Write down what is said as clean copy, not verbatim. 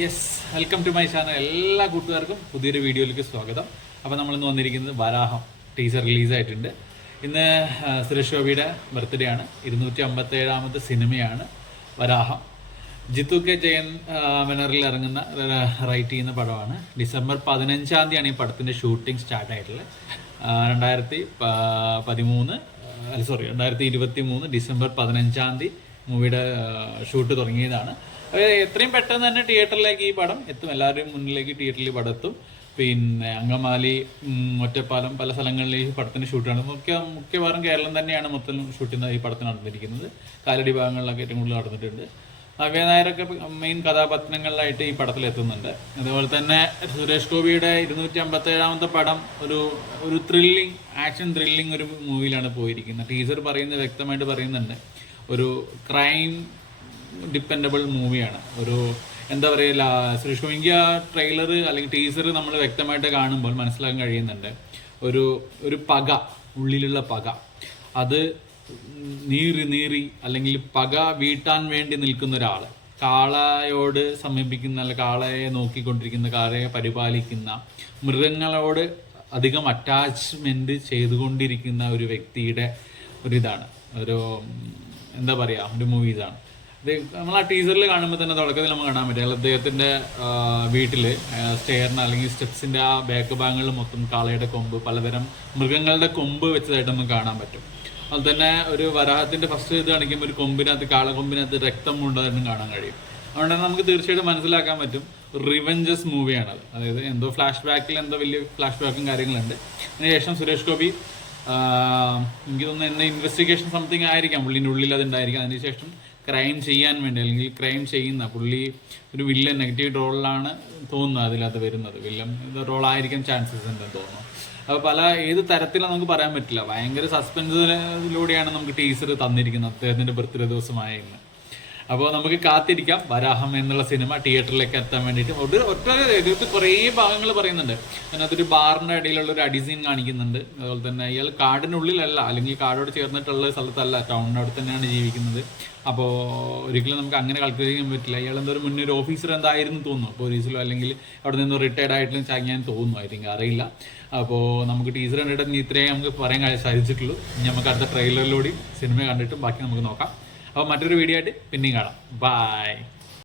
Yes, welcome to my channel. എല്ലാ കൂട്ടുകാർക്കും പുതിയൊരു വീഡിയോയിലേക്ക് സ്വാഗതം. അപ്പോൾ നമ്മളിന്ന് വന്നിരിക്കുന്നത് വരാഹം ടീസർ റിലീസായിട്ടുണ്ട്. ഇന്ന് സുരേഷ് ഗോപിയുടെ ബർത്ത്ഡേ ആണ്. 257ാമത്തെ സിനിമയാണ് വരാഹം. ജിത്തു കെ ജയൻ ബാനറിൽ ഇറങ്ങുന്ന റൈറ്റ് ചെയ്യുന്ന പടമാണ്. ഡിസംബർ 15-ാം തീയതിയാണ് ഈ പടത്തിൻ്റെ ഷൂട്ടിംഗ് സ്റ്റാർട്ട് ആയിട്ടുള്ളത്. 2023 ഡിസംബർ 15-ാം തീയതി മൂവിയുടെ ഷൂട്ട് തുടങ്ങിയതാണ്. എത്രയും പെട്ടെന്ന് തന്നെ തിയേറ്ററിലേക്ക് ഈ പടം എത്തും, എല്ലാവരുടെയും മുന്നിലേക്ക് തിയേറ്ററിൽ പടം എത്തും. പിന്നെ അങ്കമാലി, ഒറ്റപ്പാലം, പല സ്ഥലങ്ങളിൽ ഈ പടത്തിന് ഷൂട്ടാണ്. മുഖ്യഭാഗം കേരളം തന്നെയാണ് മൊത്തം ഷൂട്ടിംഗ് ഈ പടത്തിന് നടന്നിരിക്കുന്നത്. കാലടി ഭാഗങ്ങളിലൊക്കെ ഏറ്റവും കൂടുതൽ നടന്നിട്ടുണ്ട്. നവ്യ നായരൊക്കെ മെയിൻ കഥാപാത്രങ്ങളിലായിട്ട് ഈ പടത്തിൽ എത്തുന്നുണ്ട്. അതുപോലെ തന്നെ സുരേഷ് ഗോപിയുടെ 257ാമത്തെ പടം ഒരു ത്രില്ലിങ്, ആക്ഷൻ ത്രില്ലിങ് ഒരു മൂവിയിലാണ് പോയിരിക്കുന്നത്. ടീസർ വ്യക്തമായിട്ട് പറയുന്നുണ്ട്, ഒരു ക്രൈം ഡിപ്പെൻഡബിൾ മൂവിയാണ്. എന്താ പറയുക, സുരേഷ് ഗോപിക്ക് ആ ട്രെയിലർ അല്ലെങ്കിൽ ടീസർ നമ്മൾ വ്യക്തമായിട്ട് കാണുമ്പോൾ മനസ്സിലാക്കാൻ കഴിയുന്നുണ്ട്, ഒരു പക, ഉള്ളിലുള്ള പക, അത് നീറി അല്ലെങ്കിൽ പക വീട്ടാൻ വേണ്ടി നിൽക്കുന്ന ഒരാൾ, കാളയോട് സമീപിക്കുന്ന, അല്ല കാളയെ നോക്കിക്കൊണ്ടിരിക്കുന്ന, കാളയെ പരിപാലിക്കുന്ന, മൃഗങ്ങളോട് അധികം അറ്റാച്ച്മെന്റ് ചെയ്തുകൊണ്ടിരിക്കുന്ന ഒരു വ്യക്തിയുടെ ഒരിതാണ്, എന്താ പറയുക, ഒരു മൂവി ഇതാണ്. നമ്മൾ ആ ടീസറിൽ കാണുമ്പോൾ തന്നെ തുടക്കത്തിൽ നമുക്ക് കാണാൻ പറ്റും, അദ്ദേഹത്തിൻ്റെ വീട്ടിൽ സ്റ്റെയറിന് അല്ലെങ്കിൽ സ്റ്റെപ്സിൻ്റെ ആ ബാക്ക് ഭാഗങ്ങളിൽ മൊത്തം കാളയുടെ കൊമ്പ്, പലതരം മൃഗങ്ങളുടെ കൊമ്പ് വെച്ചതായിട്ട് നമുക്ക് കാണാൻ പറ്റും. അതുപോലെ തന്നെ ഒരു വരാഹത്തിൻ്റെ ഫസ്റ്റ് ഇത് കാണിക്കുമ്പോൾ ഒരു കൊമ്പിനകത്ത്, കാളക്കൊമ്പിനകത്ത് രക്തം ഉണ്ടായിരുന്നു കാണാൻ കഴിയും. അതുകൊണ്ട് തന്നെ നമുക്ക് തീർച്ചയായിട്ടും മനസ്സിലാക്കാൻ പറ്റും റിവെഞ്ചസ് മൂവിയാണത്. അതായത് എന്തോ ഫ്ലാഷ് ബാക്കിൽ വലിയ ഫ്ലാഷ് ബാക്കും കാര്യങ്ങളുണ്ട്. അതിനുശേഷം സുരേഷ് ഗോപി, എനിക്ക് തോന്നുന്നു എന്ന ഇൻവെസ്റ്റിഗേഷൻ സംതിങ് ആയിരിക്കാം പുള്ളിൻ്റെ ഉള്ളിൽ അതുണ്ടായിരിക്കാം. അതിനുശേഷം ക്രൈം ചെയ്യാൻ വേണ്ടി അല്ലെങ്കിൽ ക്രൈം ചെയ്യുന്ന പുള്ളി ഒരു വില്ലൻ, നെഗറ്റീവ് റോളിലാണ് തോന്നുന്നത് അതിലകത്ത് വരുന്നത്. വില്ലൻ റോളായിരിക്കാൻ ചാൻസസ് ഉണ്ടെന്ന് തോന്നുന്നു. അപ്പോൾ ഏത് തരത്തിലും നമുക്ക് പറയാൻ പറ്റില്ല. ഭയങ്കര സസ്പെൻസിലൂടെയാണ് നമുക്ക് ടീസർ തന്നിരിക്കുന്നത് അദ്ദേഹത്തിൻ്റെ ബർത്ത്ഡേ ദിവസമായ ഇന്ന്. അപ്പോൾ നമുക്ക് കാത്തിരിക്കാം വരാഹം എന്നുള്ള സിനിമ തിയേറ്ററിലേക്ക് എത്താൻ വേണ്ടിയിട്ട്. ഒറ്റ കുറേ ഭാഗങ്ങൾ പറയുന്നുണ്ട്. അതിനകത്തൊരു ബാറിൻ്റെ ഇടയിലുള്ള ഒരു അടിസീൻ കാണിക്കുന്നുണ്ട്. അതുപോലെ തന്നെ ഇയാൾ കാടിനുള്ളിലല്ല, അല്ലെങ്കിൽ കാടോട് ചേർന്നിട്ടുള്ള സ്ഥലത്തല്ല, ടൗണിനോട് തന്നെയാണ് ജീവിക്കുന്നത്. അപ്പോൾ ഒരിക്കലും നമുക്ക് അങ്ങനെ കാൽക്കുലേറ്റ് ചെയ്യാൻ പറ്റില്ല. ഇയാൾ ഒരു മുന്നേ ഒരു ഓഫീസർ എന്തായിരുന്നു തോന്നുന്നു, പോലീസിലോ അല്ലെങ്കിൽ അവിടെ നിന്ന് റിട്ടയർഡ് ആയിട്ടും ഞാൻ തോന്നുന്നു, ഐ തിങ്ക്, അറിയില്ല. അപ്പോൾ നമുക്ക് ടീച്ചർ കണ്ടിട്ട് ഇത്രയും നമുക്ക് പറയാൻ സാധിച്ചിട്ടുള്ളൂ. ഇനി നമുക്ക് അടുത്ത ട്രെയിലറിലൂടെയും സിനിമ കണ്ടിട്ടും ബാക്കി നമുക്ക് നോക്കാം. അപ്പോൾ മറ്റൊരു വീഡിയോ ആയിട്ട് പിന്നെയും കാണാം. ബൈ.